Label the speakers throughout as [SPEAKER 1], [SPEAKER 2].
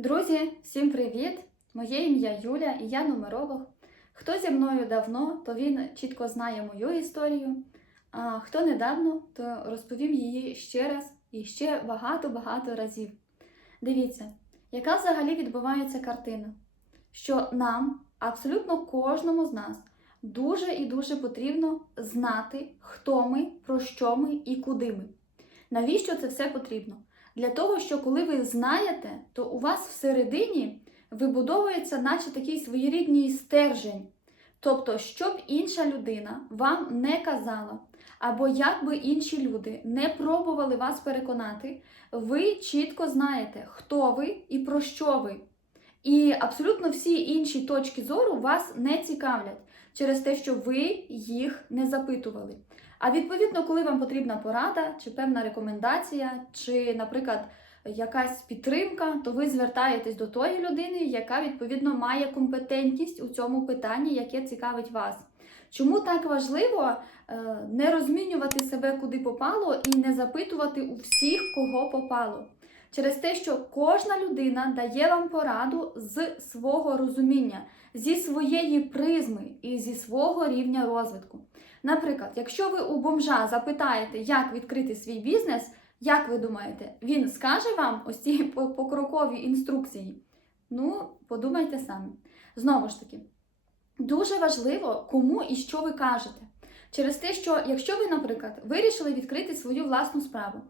[SPEAKER 1] Друзі, всім привіт! Моє ім'я Юля і я нумеролог. Хто зі мною давно, то він чітко знає мою історію. А хто недавно, то розповім її ще раз і ще багато-багато разів. Дивіться, яка взагалі відбувається картина, що нам, абсолютно кожному з нас, дуже і дуже потрібно знати, хто ми, про що ми і куди ми. Навіщо це все потрібно? Для того, що коли ви знаєте, то у вас всередині вибудовується, наче такий своєрідний стержень. Тобто, щоб інша людина вам не казала, або як би інші люди не пробували вас переконати, ви чітко знаєте, хто ви і про що ви. І абсолютно всі інші точки зору вас не цікавлять через те, що ви їх не запитували. А відповідно, коли вам потрібна порада, чи певна рекомендація, чи, наприклад, якась підтримка, то ви звертаєтесь до тої людини, яка відповідно має компетентність у цьому питанні, яке цікавить вас. Чому так важливо е, не розмінювати себе куди попало і не запитувати у всіх, кого попало? Через те, що кожна людина дає вам пораду з свого розуміння, зі своєї призми і зі свого рівня розвитку. Наприклад, якщо ви у бомжа запитаєте, як відкрити свій бізнес, як ви думаєте, він скаже вам ось ці покрокові інструкції? Ну, подумайте самі. Знову ж таки, дуже важливо, кому і що ви кажете. Через те, що якщо ви, наприклад, вирішили відкрити свою власну справу,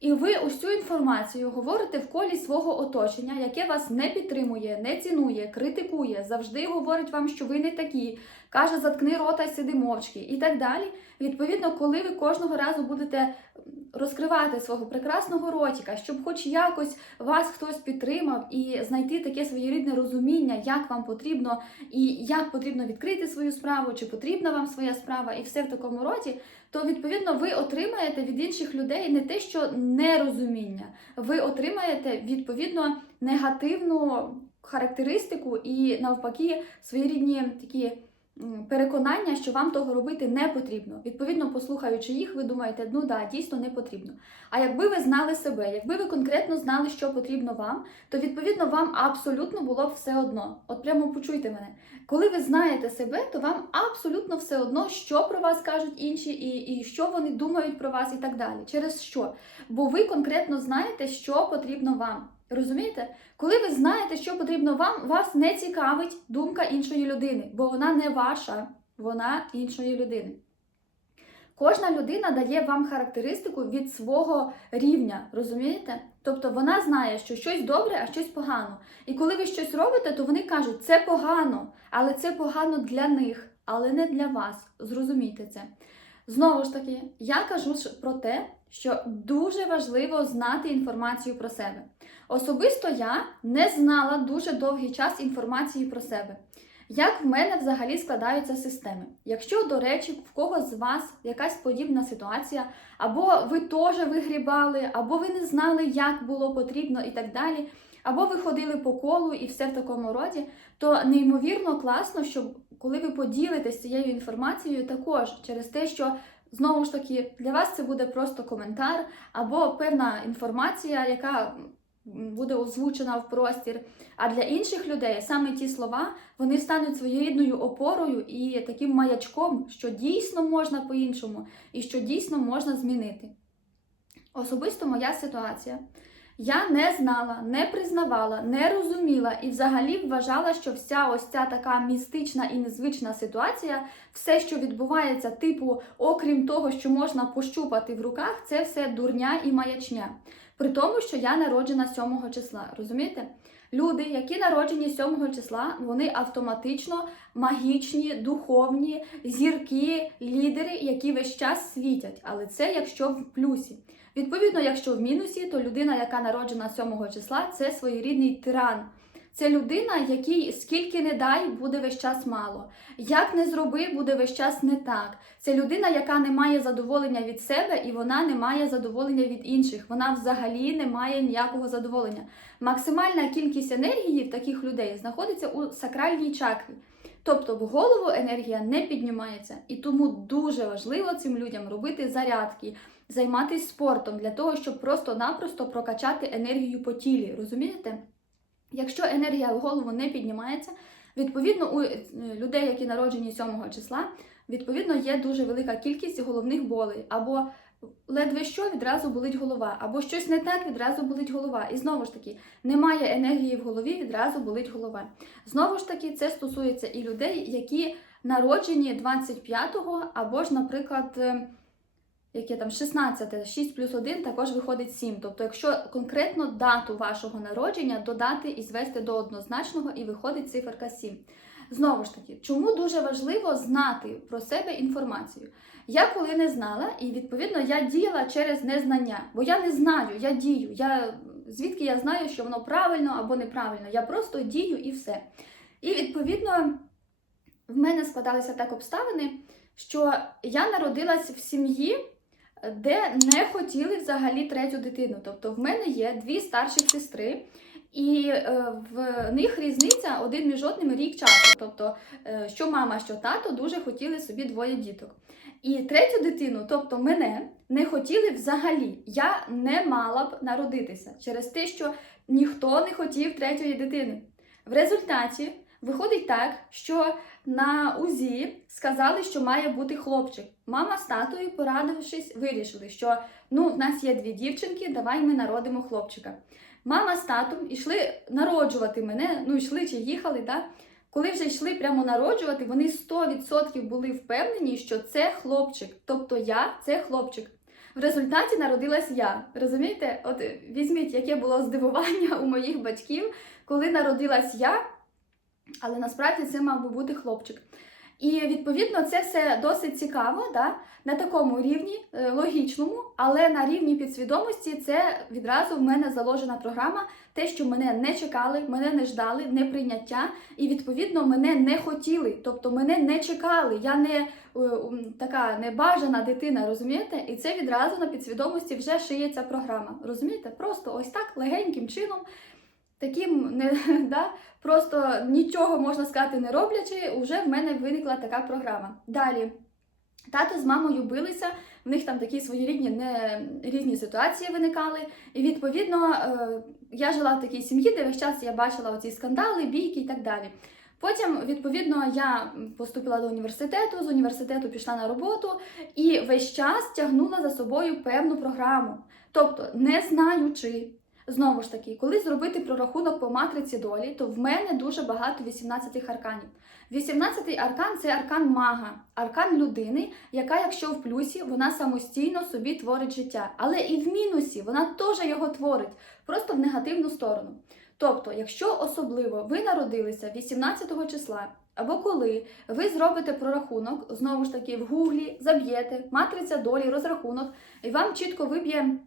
[SPEAKER 1] і ви ось цю інформацію говорите в колі свого оточення, яке вас не підтримує, не цінує, критикує, завжди говорить вам, що ви не такі, каже, заткни рота сиди мовчки і так далі. Відповідно, коли ви кожного разу будете розкривати свого прекрасного ротика, щоб хоч якось вас хтось підтримав і знайти таке своєрідне розуміння, як вам потрібно і як потрібно відкрити свою справу, чи потрібна вам своя справа, і все в такому роді, то відповідно ви отримаєте від інших людей не те, що нерозуміння, ви отримаєте відповідно негативну характеристику і навпаки своєрідні такі переконання, що вам того робити не потрібно. Відповідно, послухаючи їх, ви думаєте, ну да, дійсно не потрібно. А якби ви знали себе, якби ви конкретно знали, що потрібно вам, то відповідно вам абсолютно було б все одно. От прямо почуйте мене. Коли ви знаєте себе, то вам абсолютно все одно, що про вас кажуть інші, і, і що вони думають про вас, і так далі. Через що? Бо ви конкретно знаєте, що потрібно вам. Розумієте? Коли ви знаєте, що потрібно вам, вас не цікавить думка іншої людини, бо вона не ваша, вона іншої людини. Кожна людина дає вам характеристику від свого рівня, розумієте? Тобто вона знає, що щось добре, а щось погано. І коли ви щось робите, то вони кажуть, це погано, але це погано для них, але не для вас. Зрозумійте це. Знову ж таки, я кажу про те, що дуже важливо знати інформацію про себе. Особисто я не знала дуже довгий час інформації про себе. Як в мене взагалі складаються системи? Якщо, до речі, в когось з вас якась подібна ситуація, або ви теж вигрібали, або ви не знали, як було потрібно і так далі, або ви ходили по колу і все в такому роді, то неймовірно класно, що коли ви поділитесь цією інформацією, також через те, що знову ж таки для вас це буде просто коментар або певна інформація, яка буде озвучена в простір. А для інших людей саме ті слова вони стануть своєрідною опорою і таким маячком, що дійсно можна по-іншому і що дійсно можна змінити. Особисто моя ситуація. Я не знала, не признавала, не розуміла і взагалі вважала, що вся ось ця така містична і незвична ситуація, все, що відбувається, типу, окрім того, що можна пощупати в руках, це все дурня і маячня. При тому, що я народжена 7 числа, розумієте? Люди, які народжені 7 числа, вони автоматично магічні, духовні, зірки, лідери, які весь час світять. Але це якщо в плюсі. Відповідно, якщо в мінусі, то людина, яка народжена 7 числа, це своєрідний тиран. Це людина, якій скільки не дай, буде весь час мало. Як не зроби, буде весь час не так. Це людина, яка не має задоволення від себе, і вона не має задоволення від інших. Вона взагалі не має ніякого задоволення. Максимальна кількість енергії в таких людей знаходиться у сакральній чакрі. Тобто в голову енергія не піднімається, і тому дуже важливо цим людям робити зарядки, займатися спортом для того, щоб просто-напросто прокачати енергію по тілі. Розумієте? Якщо енергія в голову не піднімається, відповідно у е, людей, які народжені 7 числа, відповідно є дуже велика кількість головних болей, або ледве що відразу болить голова, або щось не так відразу болить голова. І знову ж таки, немає енергії в голові, відразу болить голова. Знову ж таки, це стосується і людей, які народжені 25-го, або ж, наприклад, е, яке там 16, 6 плюс 1 також виходить 7. Тобто, якщо конкретно дату вашого народження додати і звести до однозначного, і виходить циферка 7. Знову ж таки, чому дуже важливо знати про себе інформацію? Я коли не знала, і відповідно я діяла через незнання, бо я не знаю, я дію. Я звідки я знаю, що воно правильно або неправильно. Я просто дію і все. І відповідно в мене складалися так обставини, що я народилась в сім'ї, де не хотіли взагалі третю дитину. Тобто в мене є дві старші сестри. І е, в них різниця один між одним рік часу. Тобто, е, що мама, що тато дуже хотіли собі двоє діток. І третю дитину, тобто мене, не хотіли взагалі. Я не мала б народитися через те, що ніхто не хотів третьої дитини. В результаті виходить так, що на УЗІ сказали, що має бути хлопчик. Мама з татою, порадившись, вирішили, що ну, в нас є дві дівчинки, давай ми народимо хлопчика. Мама з татом йшли народжувати мене, ну йшли чи їхали, да? коли вже йшли прямо народжувати, вони 100% були впевнені, що це хлопчик. Тобто я це хлопчик. В результаті народилась я. Розумієте? От візьміть, яке було здивування у моїх батьків, коли народилась я, але насправді це мав би бути хлопчик. І відповідно це все досить цікаво, да? на такому рівні е, логічному, але на рівні підсвідомості це відразу в мене заложена програма, те, що мене не чекали, мене не ждали, не прийняття, і відповідно мене не хотіли, тобто мене не чекали. Я не е, така небажана дитина, розумієте? І це відразу на підсвідомості вже шиється програма. Розумієте? Просто ось так легеньким чином. Таким не да, просто нічого можна сказати не роблячи, вже в мене виникла така програма. Далі тато з мамою билися, в них там такі своєрідні не різні ситуації виникали. І відповідно е, я жила в такій сім'ї, де весь час я бачила оці скандали, бійки і так далі. Потім, відповідно, я поступила до університету, з університету пішла на роботу і весь час тягнула за собою певну програму. Тобто, не знаючи, Знову ж таки, коли зробити прорахунок по матриці долі, то в мене дуже багато 18 арканів. 18-й аркан це аркан мага, аркан людини, яка, якщо в плюсі, вона самостійно собі творить життя. Але і в мінусі вона теж його творить, просто в негативну сторону. Тобто, якщо особливо ви народилися 18 числа, або коли ви зробите прорахунок, знову ж таки, в гуглі заб'єте матриця долі, розрахунок, і вам чітко виб'є.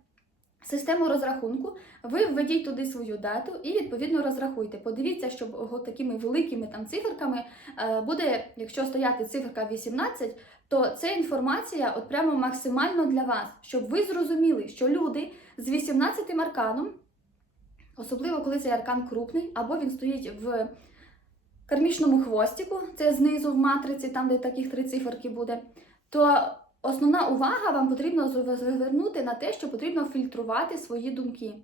[SPEAKER 1] Систему розрахунку, ви введіть туди свою дату і відповідно розрахуйте. Подивіться, щоб такими великими там циферками е, буде, якщо стояти циферка 18, то це інформація от прямо максимально для вас, щоб ви зрозуміли, що люди з 18 арканом, особливо коли цей аркан крупний, або він стоїть в кармічному хвостику, це знизу в матриці, там де таких три циферки буде, то Основна увага вам потрібно звернути на те, що потрібно фільтрувати свої думки.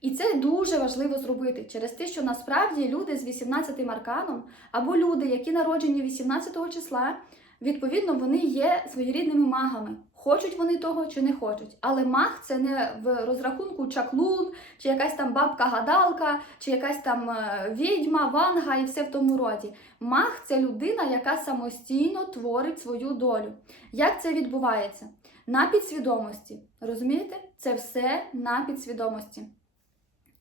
[SPEAKER 1] І це дуже важливо зробити через те, що насправді люди з 18 арканом або люди, які народжені 18 числа, відповідно, вони є своєрідними магами. Хочуть вони того чи не хочуть. Але маг це не в розрахунку чаклун, чи якась там бабка-гадалка, чи якась там е, відьма, ванга і все в тому роді. Маг це людина, яка самостійно творить свою долю. Як це відбувається? На підсвідомості. Розумієте? Це все на підсвідомості.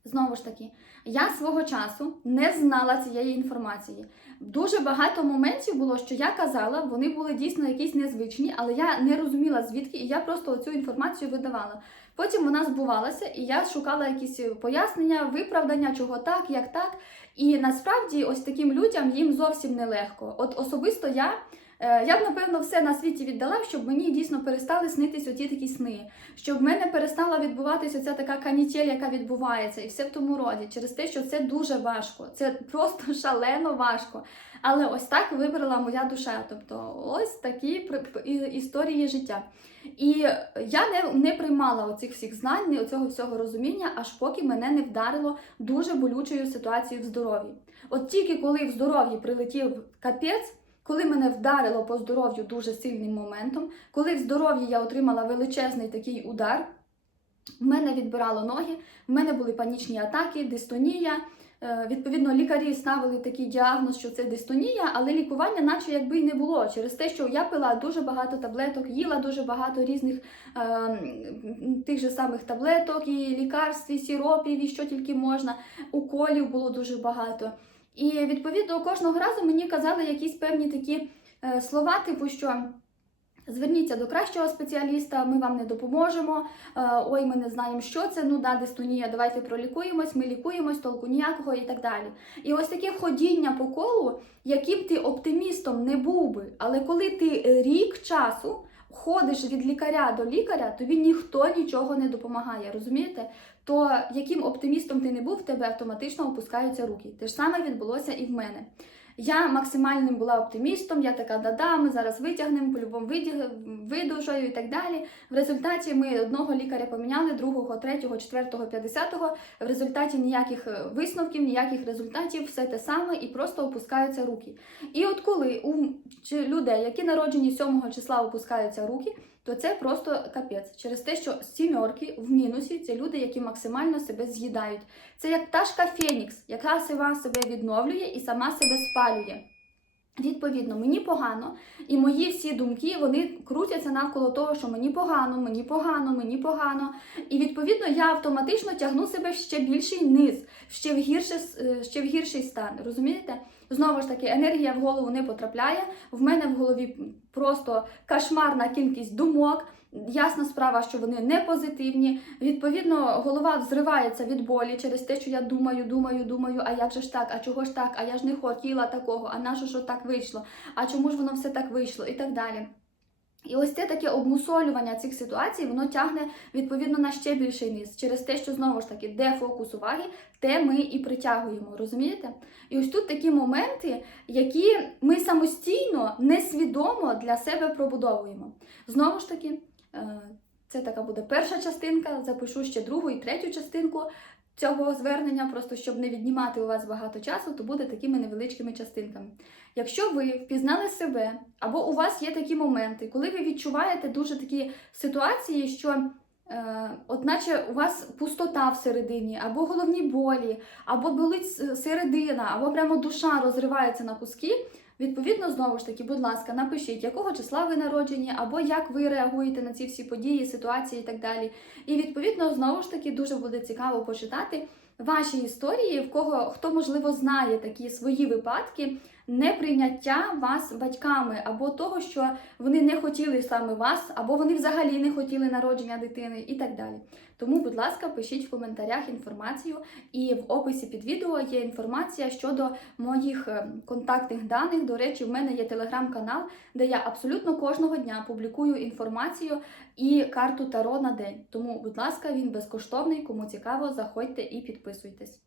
[SPEAKER 1] Знову ж таки, я свого часу не знала цієї інформації. Дуже багато моментів було, що я казала, вони були дійсно якісь незвичні, але я не розуміла звідки, і я просто цю інформацію видавала. Потім вона збувалася, і я шукала якісь пояснення, виправдання, чого так, як так. І насправді, ось таким людям їм зовсім нелегко. От особисто я Я б, напевно, все на світі віддала, щоб мені дійсно перестали снитись оті такі сни, щоб в мене перестала відбуватися оця така канітель, яка відбувається, і все в тому роді, через те, що це дуже важко, це просто шалено важко. Але ось так вибрала моя душа. Тобто, ось такі історії життя. І я не, не приймала оцих всіх знань, оцього всього розуміння, аж поки мене не вдарило дуже болючою ситуацією в здоров'ї. От тільки коли в здоров'ї прилетів капець, коли мене вдарило по здоров'ю дуже сильним моментом, коли в здоров'ї я отримала величезний такий удар, в мене відбирало ноги, в мене були панічні атаки, дистонія. Е, Відповідно, лікарі ставили такий діагноз, що це дистонія, але лікування, наче якби й не було, через те, що я пила дуже багато таблеток, їла дуже багато різних е, тих же самих таблеток, і лікарств, і сіропів, і що тільки можна. Уколів було дуже багато. І відповідно кожного разу мені казали якісь певні такі е, слова, типу, що. Зверніться до кращого спеціаліста, ми вам не допоможемо. Е, Ой, ми не знаємо, що це. Ну да, дистонія, давайте пролікуємось, ми лікуємось, толку ніякого і так далі. І ось таке ходіння по колу, яким ти оптимістом не був би, але коли ти рік часу ходиш від лікаря до лікаря, тобі ніхто нічого не допомагає, розумієте? То яким оптимістом ти не був, в тебе автоматично опускаються руки. Те ж саме відбулося і в мене. Я максимальним була оптимістом, я така да-да, ми зараз витягнемо, по-любому видужаю і так далі. В результаті ми одного лікаря поміняли, другого, третього, четвертого, п'ятдесятого. В результаті ніяких е, висновків, ніяких результатів, все те саме і просто опускаються руки. І от коли у людей, які народжені 7 числа опускаються руки, то це просто капець. Через те, що сімерки в мінусі це люди, які максимально себе з'їдають. Це як пташка Фенікс, яка сама себе відновлює і сама себе спалює. Відповідно, мені погано, і мої всі думки вони крутяться навколо того, що мені погано, мені погано, мені погано. І відповідно я автоматично тягну себе в ще більший низ, ще в гірше, е, ще в гірший стан. Розумієте? Знову ж таки, енергія в голову не потрапляє. В мене в голові просто кошмарна кількість думок. Ясна справа, що вони не позитивні. Відповідно, голова взривається від болі через те, що я думаю, думаю, думаю, а як же ж так, а чого ж так, а я ж не хотіла такого, а на що так вийшло, а чому ж воно все так вийшло, і так далі. І ось це таке обмусолювання цих ситуацій, воно тягне відповідно на ще більший низ, через те, що знову ж таки, де фокус уваги, те ми і притягуємо, розумієте? І ось тут такі моменти, які ми самостійно, несвідомо для себе пробудовуємо. Знову ж таки, е, це така буде перша частинка. Запишу ще другу і третю частинку цього звернення, просто щоб не віднімати у вас багато часу, то буде такими невеличкими частинками. Якщо ви впізнали себе, або у вас є такі моменти, коли ви відчуваєте дуже такі ситуації, що е, от наче у вас пустота всередині, або головні болі, або болить середина, або прямо душа розривається на куски. Відповідно, знову ж таки, будь ласка, напишіть, якого числа ви народжені, або як ви реагуєте на ці всі події, ситуації і так далі. І відповідно, знову ж таки, дуже буде цікаво почитати ваші історії, в кого хто можливо знає такі свої випадки неприйняття вас батьками, або того, що вони не хотіли саме вас, або вони взагалі не хотіли народження дитини, і так далі. Тому, будь ласка, пишіть в коментарях інформацію, і в описі під відео є інформація щодо моїх е, контактних даних. До речі, в мене є телеграм-канал, де я абсолютно кожного дня публікую інформацію і карту Таро на день. Тому, будь ласка, він безкоштовний. Кому цікаво, заходьте і підписуйтесь.